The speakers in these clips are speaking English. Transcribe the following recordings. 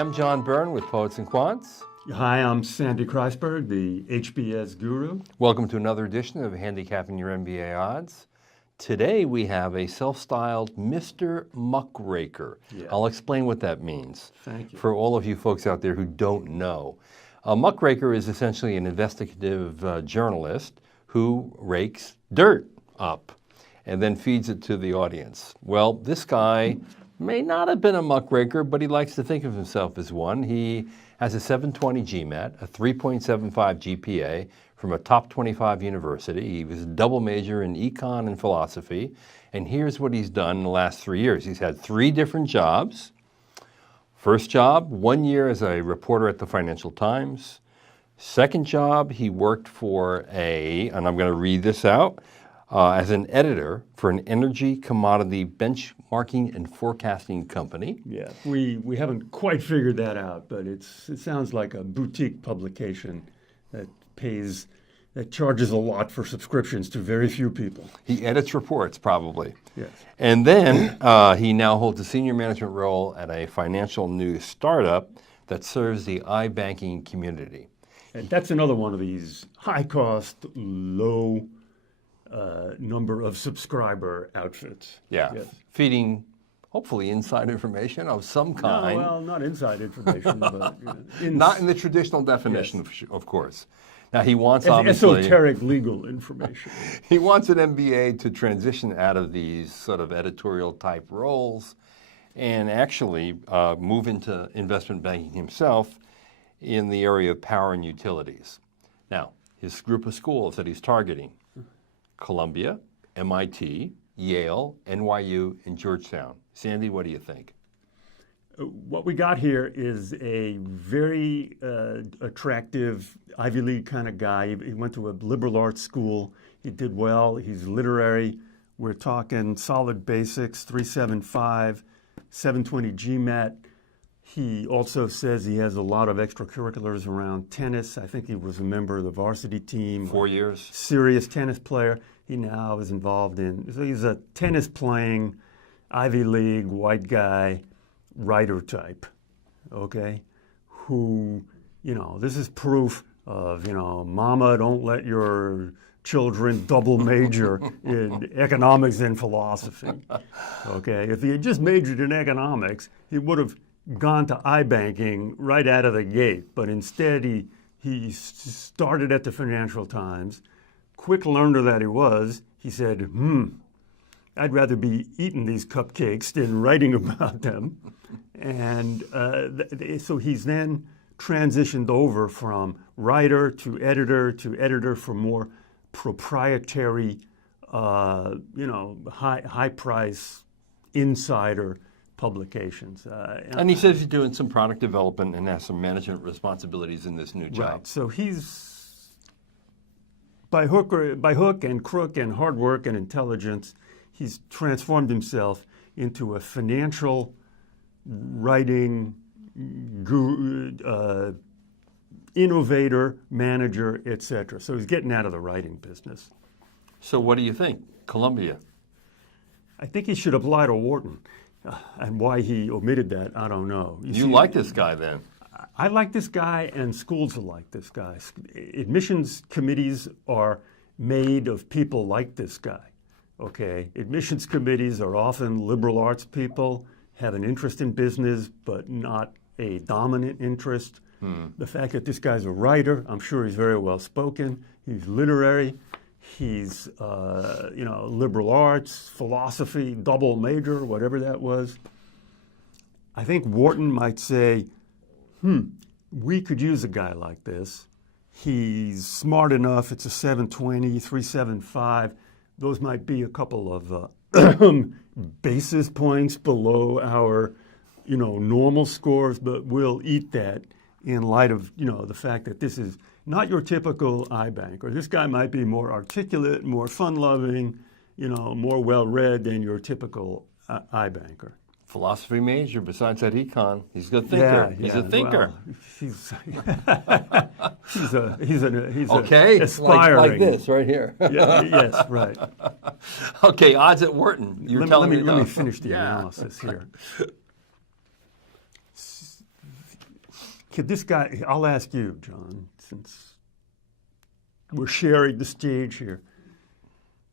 I'm John Byrne with Poets&Quants. Hi, I'm Sandy Kreisberg, the HBSGuru. Welcome to another edition of Handicapping Your MBA Odds. Today we have a self-styled Mr. Muckraker. Yeah. I'll explain what that means. Thank you. For all of you folks out there who don't know. A muckraker is essentially an investigative journalist who rakes dirt up and then feeds it to the audience. Well, this guy may not have been a muckraker, but he likes to think of himself as one. He has a 720 GMAT, a 3.75 GPA from a top 25 university. He was a double major in econ and philosophy. And here's what he's done in the last 3 years. He's had 3 different jobs. First job, 1 year as a reporter at the Financial Times. Second job, he worked for and I'm going to read this out, as an editor for an energy commodity benchmarking and forecasting company. Yeah, we haven't quite figured that out, but it sounds like a boutique publication that charges a lot for subscriptions to very few people. He edits reports, probably. Yes. And then he now holds a senior management role at a financial news startup that serves the iBanking community. And that's another one of these high-cost, low number of subscriber outfits. Yeah, yes. Feeding hopefully inside information of some kind. No, well, not inside information, but not in the traditional definition, yes. Of course. Now he wants obviously esoteric legal information. He wants an MBA to transition out of these sort of editorial type roles and actually move into investment banking himself in the area of power and utilities. Now, his group of schools that he's targeting: Columbia, MIT, Yale, NYU, and Georgetown. Sandy, what do you think? What we got here is a very attractive Ivy League kind of guy. He went to a liberal arts school. He did well. He's literary. We're talking solid basics, 375, 720 GMAT. He also says he has a lot of extracurriculars around tennis. I think he was a member of the varsity team. 4 years. Serious tennis player. He now is involved so he's a tennis playing, Ivy League, white guy, writer type, okay? Who, this is proof of, mama, don't let your children double major in economics and philosophy, okay? If he had just majored in economics, he would have gone to iBanking right out of the gate, but instead he started at the Financial Times. Quick learner that he was, he said, I'd rather be eating these cupcakes than writing about them. And so he's then transitioned over from writer to editor for more proprietary, high price insider publications. And he says he's doing some product development and has some management responsibilities in this new job. Right. So he's, by hook and crook and hard work and intelligence, he's transformed himself into a financial writing guru, innovator, manager, etc. So he's getting out of the writing business. So what do you think? Columbia? I think he should apply to Wharton. And why he omitted that, I don't know. You like this guy then? I like this guy, and schools are like this guy. Admissions committees are made of people like this guy, okay? Admissions committees are often liberal arts people, have an interest in business, but not a dominant interest. The fact that this guy's a writer, I'm sure he's very well spoken, he's literary, he's, liberal arts, philosophy, double major, whatever that was. I think Wharton might say, we could use a guy like this. He's smart enough. It's a 720, 375. Those might be a couple of basis points below our, normal scores, but we'll eat that in light of, the fact that this is not your typical iBanker. This guy might be more articulate, more fun-loving, more well-read than your typical iBanker. Philosophy major, besides that econ. He's a good thinker. He's a thinker. Well, he's okay, aspiring. Like this right here. Yes, right. Okay, odds at Wharton. Let me finish the analysis here. Could this guy, I'll ask you, John, since we're sharing the stage here.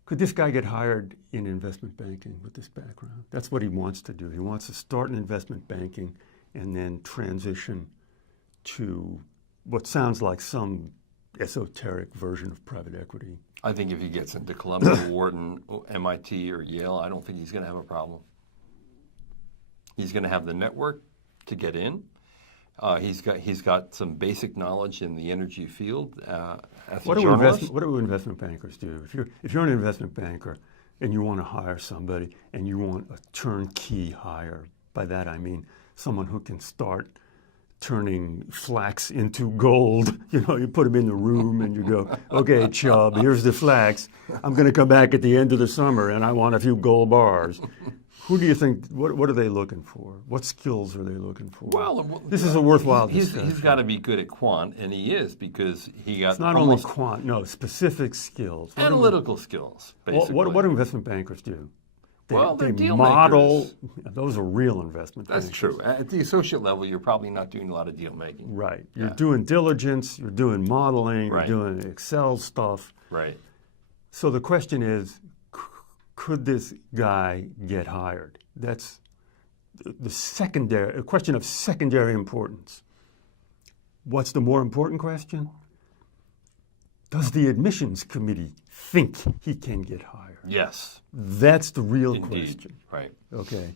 Could this guy get hired in investment banking with this background? That's what he wants to do. He wants to start in investment banking and then transition to what sounds like some esoteric version of private equity. I think if he gets into Columbia, Wharton, MIT, or Yale, I don't think he's going to have a problem. He's going to have the network to get in. He's got some basic knowledge in the energy field as a journalist. What do investment bankers do? If you're an investment banker and you want to hire somebody and you want a turnkey hire, by that I mean someone who can start turning flax into gold. You know, you put them in the room and you go, okay, Chubb, here's the flax. I'm going to come back at the end of the summer and I want a few gold bars. Who do you think, what are they looking for? What skills are they looking for? Well, this is a worthwhile discussion. He's got to be good at quant, and he is, because he got It's not only quant, no, specific skills. Analytical skills, basically. What do investment bankers do? They're deal model. makers. Those are real investment That's bankers. true. At the associate level, you're probably not doing a lot of deal making. Right. You're doing diligence, you're doing modeling, Right. you're doing Excel stuff. Right. So the question is, could this guy get hired? That's a question of secondary importance. What's the more important question? Does the admissions committee think he can get hired? Yes. That's the real Indeed. question. Right. Okay.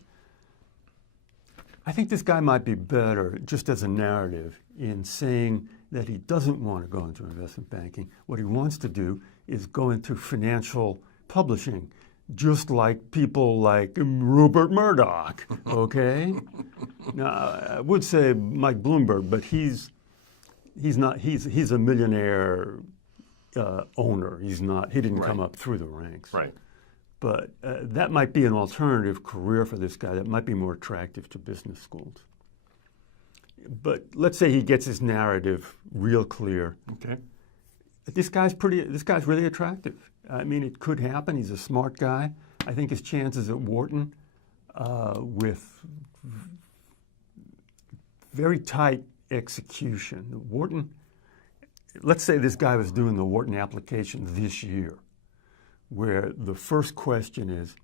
I think this guy might be better, just as a narrative, in saying that he doesn't want to go into investment banking. What he wants to do is go into financial publishing, just like people like Rupert Murdoch, okay? Now, I would say Mike Bloomberg, but he's a millionaire owner. He didn't come up through the ranks. Right. But that might be an alternative career for this guy that might be more attractive to business schools. But let's say he gets his narrative real clear. Okay. This guy's really attractive. I mean, it could happen. He's a smart guy. I think his chances at Wharton, with very tight execution. Wharton, let's say this guy was doing the Wharton application this year, where the first question is,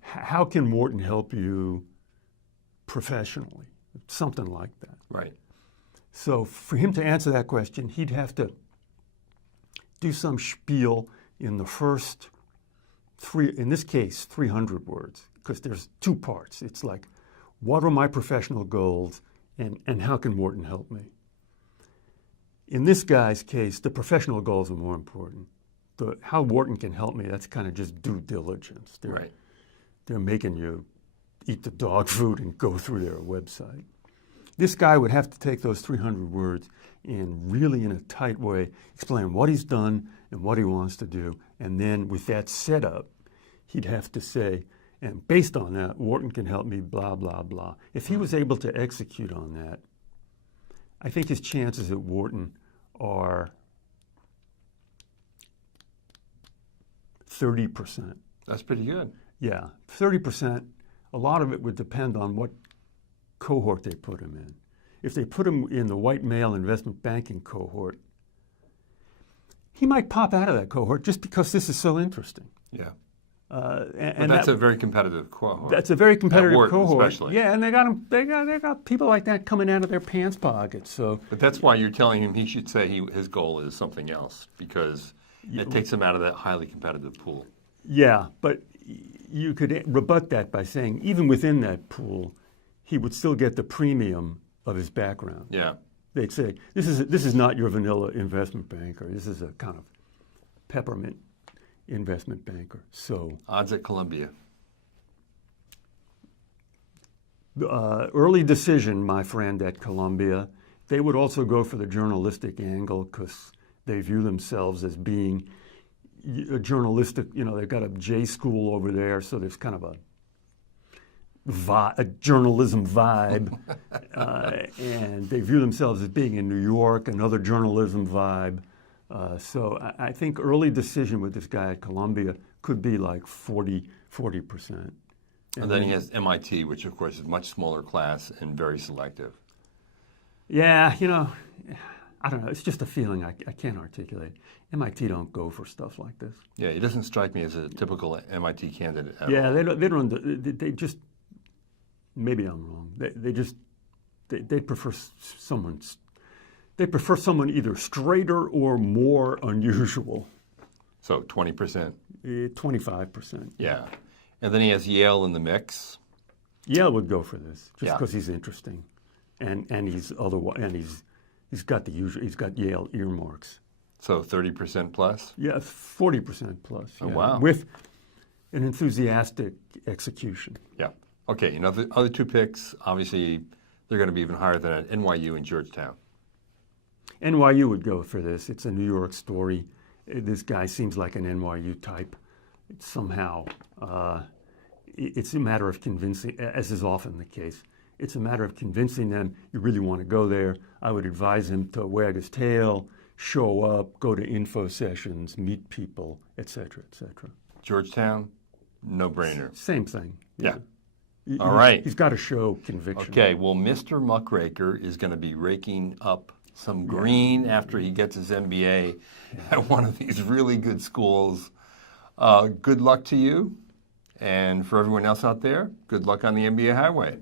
how can Wharton help you professionally? Something like that. Right. So for him to answer that question, he'd have to do some spiel in the first in this case, 300 words, because there's two parts. It's like, what are my professional goals and how can Wharton help me? In this guy's case, the professional goals are more important. How Wharton can help me, that's kind of just due diligence. They're making you eat the dog food and go through their website. This guy would have to take those 300 words and really, in a tight way, explain what he's done and what he wants to do. And then with that setup, he'd have to say, and based on that, Wharton can help me, blah, blah, blah. If he was able to execute on that, I think his chances at Wharton are 30%. That's pretty good. Yeah, 30%. A lot of it would depend on what cohort they put him in. If they put him in the white male investment banking cohort, he might pop out of that cohort just because this is so interesting. Yeah. And that's a very competitive cohort. That's a very competitive cohort. Especially. Yeah, and they got people like that coming out of their pants pockets. So, but that's why you're telling him he should say his goal is something else, because it takes him out of that highly competitive pool. Yeah, but you could rebut that by saying even within that pool, he would still get the premium of his background. Yeah. They'd say, this is not your vanilla investment banker. This is a kind of peppermint investment banker. So odds at Columbia. Early decision, my friend, at Columbia. They would also go for the journalistic angle because they view themselves as being a journalistic, they've got a J school over there, so there's kind of a journalism vibe, and they view themselves as being in New York, another journalism vibe. So I think early decision with this guy at Columbia could be like 40%. And then he has MIT, which of course is a much smaller class and very selective. Yeah, I don't know. It's just a feeling I can't articulate. MIT don't go for stuff like this. Yeah, he doesn't strike me as a typical MIT candidate at Yeah, all. they don't. They just. Maybe I'm wrong. They prefer someone. They prefer someone either straighter or more unusual. So 20%. 25%. Yeah. And then he has Yale in the mix. Yale would go for this just Yeah. because he's interesting, and he's he's got the usual. He's got Yale earmarks. So 30% plus. Yeah, 40% plus. Oh, Yeah, wow. with an enthusiastic execution. Yeah. Okay. And the other two picks, obviously, they're going to be even higher than at NYU and Georgetown. NYU would go for this. It's a New York story. This guy seems like an NYU type. Somehow, it's a matter of convincing, as is often the case. It's a matter of convincing them you really want to go there. I would advise him to wag his tail, show up, go to info sessions, meet people, et cetera, et cetera. Georgetown, no brainer. Same thing. Yeah. All right. He's got to show conviction. Okay. Well, Mr. Muckraker is going to be raking up some green after he gets his MBA at one of these really good schools. Good luck to you. And for everyone else out there, good luck on the MBA highway.